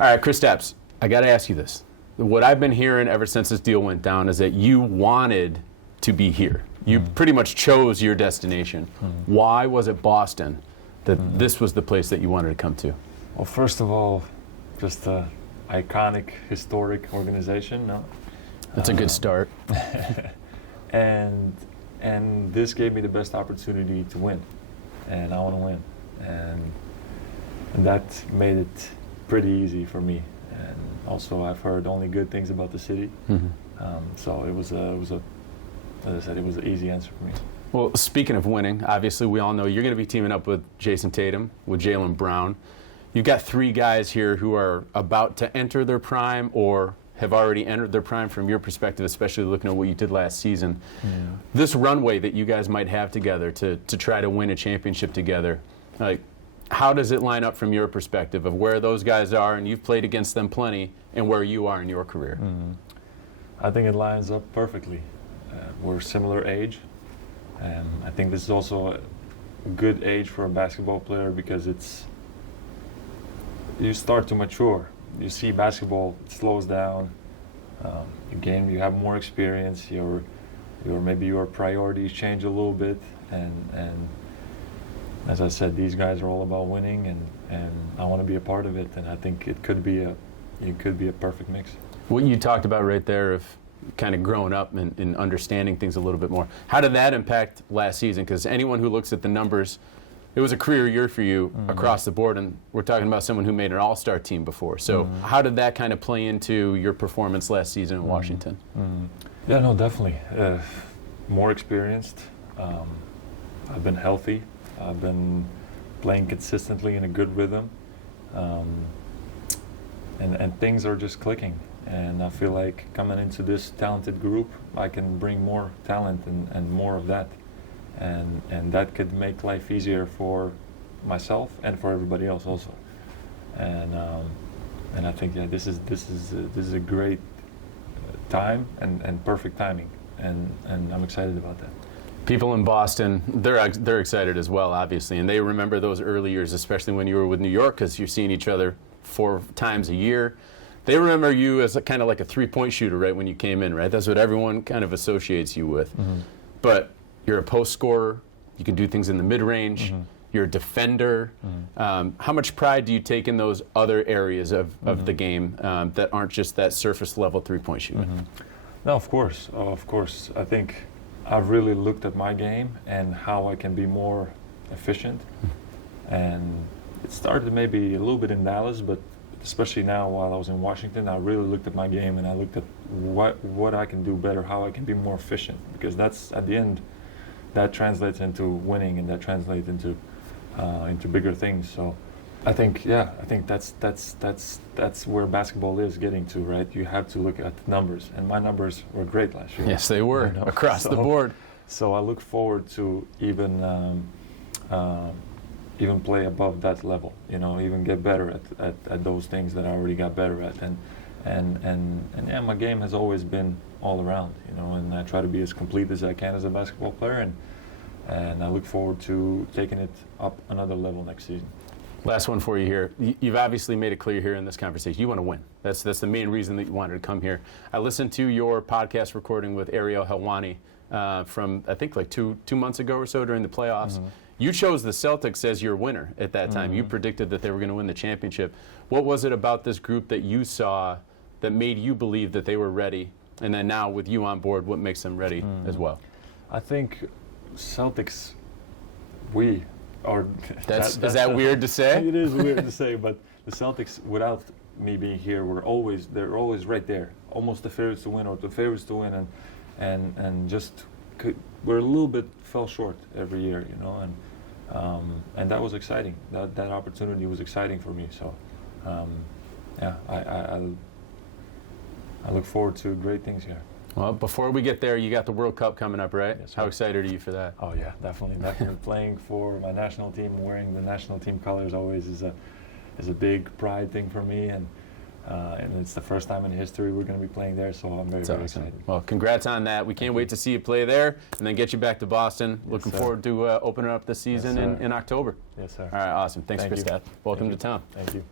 All right, Kristaps, I got to ask you this. What I've been hearing ever since this deal went down is that you wanted to be here. You pretty much chose your destination. Why was it Boston that this was the place that you wanted to come to? Well, first of all, just an iconic, historic organization. No? That's a good start. and this gave me the best opportunity to win, and I want to win, and that made it pretty easy for me. And also, I've heard only good things about the city, so it was a as I said, it was an easy answer for me. Well, speaking of winning, obviously we all know you're going to be teaming up with Jayson Tatum, with Jaylen Brown. You've got three guys here who are about to enter their prime or have already entered their prime from your perspective, especially looking at what you did last season. This runway that you guys might have together to try to win a championship together, like, how does it line up from your perspective of where those guys are, and you've played against them plenty, and where you are in your career? I think it lines up perfectly. We're similar age, and I think this is also a good age for a basketball player because you start to mature. You see basketball, it slows down. You have more experience. Maybe your priorities change a little bit, and as I said, these guys are all about winning, and I want to be a part of it. And I think it could be a perfect mix. What you talked about right there of kind of growing up and understanding things a little bit more. How did that impact last season? Because anyone who looks at the numbers, it was a career year for you across the board, and we're talking about someone who made an all-star team before. So how did that kind of play into your performance last season in Washington? Yeah, no, definitely. More experienced. I've been healthy. I've been playing consistently in a good rhythm. And things are just clicking. And I feel like coming into this talented group, I can bring more talent and more of that. And that could make life easier for myself and for everybody else also. And I think this is a great time and perfect timing, and I'm excited about that. People in Boston, they're excited as well, obviously, and they remember those early years, especially when you were with New York, because you're seeing each other 4 times a year. They remember you as kind of like a three-point shooter, right, when you came in, right? That's what everyone kind of associates you with. But you're a post scorer. You can do things in the mid-range. You're a defender. How much pride do you take in those other areas of the game that aren't just that surface-level three-point shooting? No, of course. I think I've really looked at my game and how I can be more efficient. And it started maybe a little bit in Dallas, but especially now while I was in Washington, I really looked at my game and I looked at what I can do better, how I can be more efficient, because that's at the end that translates into winning, and that translates into bigger things. So I think that's where basketball is getting to, right? You have to look at the numbers, and my numbers were great last year. Yes, they were, across the board. So I look forward to even play above that level, even get better at those things that I already got better at, and yeah, my game has always been all around, and I try to be as complete as I can as a basketball player, and I look forward to taking it up another level next season. Last one for you here. You've obviously made it clear here in this conversation you want to win. That's the main reason that you wanted to come here. I listened to your podcast recording with Ariel Helwani from I think like two months ago or so during the playoffs. You chose the Celtics as your winner at that time. You predicted that they were going to win the championship. What was it about this group that you saw that made you believe that they were ready? And then now with you on board, what makes them ready as well? I think Celtics, we are... Is that weird to say? It is weird to say, but the Celtics, without me being here, they're always right there. Almost the favorites to win, or the favorites to win, and just we're a little bit fell short every year, and that was exciting. That opportunity was exciting for me. So, yeah, I look forward to great things here. Well, before we get there, you got the World Cup coming up, right? Yes, how excited are you for that? Oh yeah, definitely. Playing for my national team and wearing the national team colors always is a big pride thing for me, and it's the first time in history we're going to be playing there, so I'm very excited. Well, congrats on that. We can't wait to see you play there and then get you back to Boston. Yes, Looking forward to opening up the season in October. Yes, sir. All right, awesome. Thanks, Kristaps. Welcome to town. Thank you.